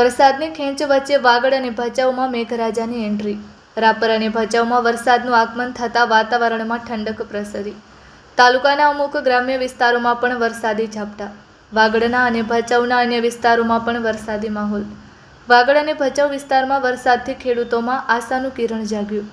વરસાદની ખેંચ વચ્ચે વાગડ અને ભચાઉમાં મેઘરાજાની એન્ટ્રી। રાપર અને ભચાઉમાં વરસાદનું આગમન થતાં વાતાવરણમાં ઠંડક પ્રસરી। તાલુકાના અમુક ગ્રામ્ય વિસ્તારોમાં પણ વરસાદી ઝાપટા। વાગડના અને ભચાઉના અન્ય વિસ્તારોમાં પણ વરસાદી માહોલ। વાગડ અને ભચાઉ વિસ્તારમાં વરસાદથી ખેડૂતોમાં આશાનું કિરણ જાગ્યું।